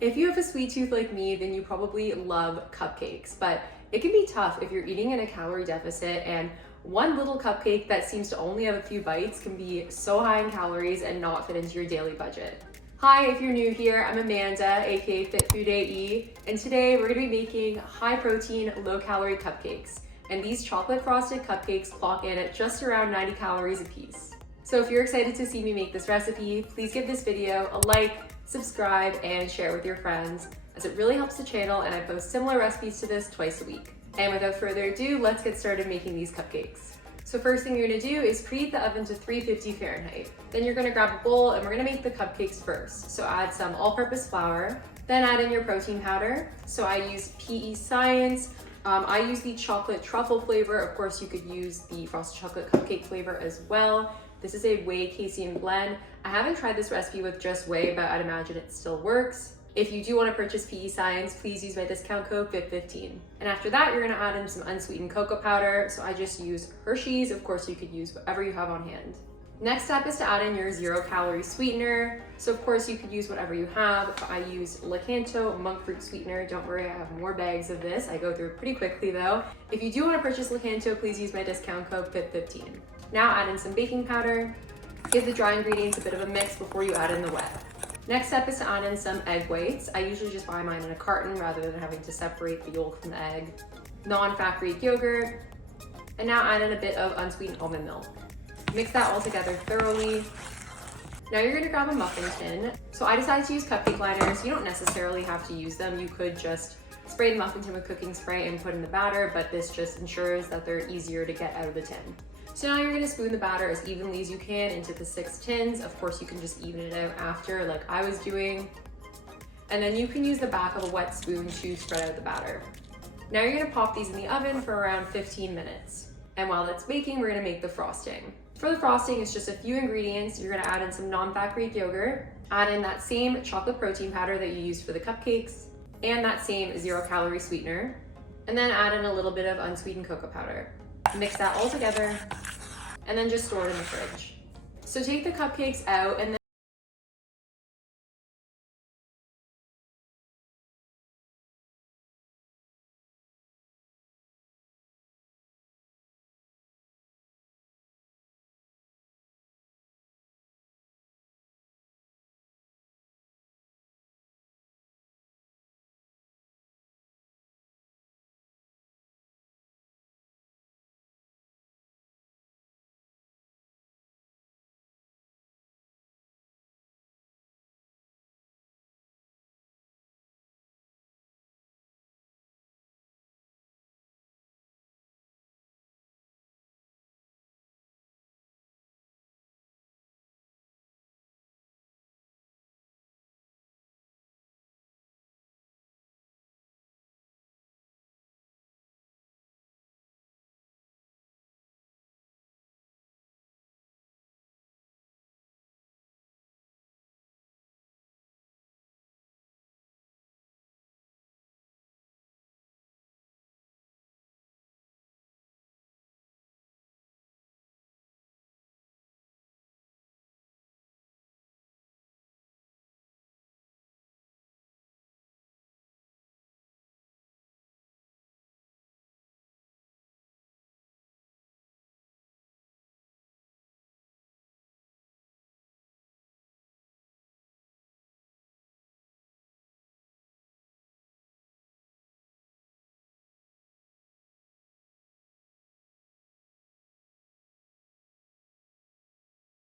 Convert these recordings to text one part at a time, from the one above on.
If you have a sweet tooth like me, then you probably love cupcakes, but it can be tough if you're eating in a calorie deficit, and one little cupcake that seems to only have a few bites can be so high in calories and not fit into your daily budget. Hi, if you're new here, I'm Amanda, aka Fit Food AE, and today we're gonna be making high protein, low calorie cupcakes. And these chocolate frosted cupcakes clock in at just around 90 calories a piece. So if you're excited to see me make this recipe, please give this video a like, subscribe, and share with your friends, as it really helps the channel and I post similar recipes to this twice a week. And without further ado, let's get started making these cupcakes. So first thing you're gonna do is preheat the oven to 350 Fahrenheit. Then you're gonna grab a bowl and we're gonna make the cupcakes first. So add some all-purpose flour, then add in your protein powder. So I use PE Science. I use the chocolate truffle flavor. Of course, you could use the frosted chocolate cupcake flavor as well. This is a whey casein blend. I haven't tried this recipe with just whey, but I'd imagine it still works. If you do want to purchase PE Science, please use my discount code FIT15. And after that, you're gonna add in some unsweetened cocoa powder. So I just use Hershey's. Of course, you could use whatever you have on hand. Next step is to add in your 0-calorie sweetener. So of course you could use whatever you have. I use Lakanto monk fruit sweetener. Don't worry, I have more bags of this. I go through it pretty quickly though. If you do want to purchase Lakanto, please use my discount code FIT15. Now add in some baking powder. Give the dry ingredients a bit of a mix before you add in the wet. Next step is to add in some egg whites. I usually just buy mine in a carton rather than having to separate the yolk from the egg. Non-fat Greek yogurt. And now add in a bit of unsweetened almond milk. Mix that all together thoroughly. Now you're gonna grab a muffin tin. So I decided to use cupcake liners. You don't necessarily have to use them. You could just spray the muffin tin with cooking spray and put in the batter, but this just ensures that they're easier to get out of the tin. So now you're gonna spoon the batter as evenly as you can into the 6 tins. Of course, you can just even it out after, like I was doing. And then you can use the back of a wet spoon to spread out the batter. Now you're gonna pop these in the oven for around 15 minutes. And while that's baking, we're gonna make the frosting. For the frosting, it's just a few ingredients. You're gonna add in some non-fat Greek yogurt, add in that same chocolate protein powder that you used for the cupcakes, and that same 0-calorie sweetener, and then add in a little bit of unsweetened cocoa powder. Mix that all together, and then just store it in the fridge. So take the cupcakes out and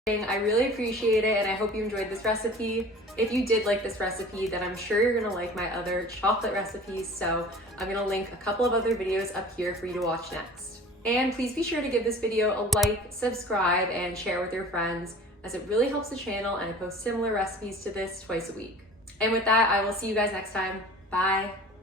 then I really appreciate it, and I hope you enjoyed this recipe. If you did like this recipe, then I'm sure you're gonna like my other chocolate recipes, so I'm gonna link a couple of other videos up here for you to watch next. And please be sure to give this video a like, subscribe, and share with your friends, as it really helps the channel and I post similar recipes to this twice a week. And with that, I will see you guys next time. Bye.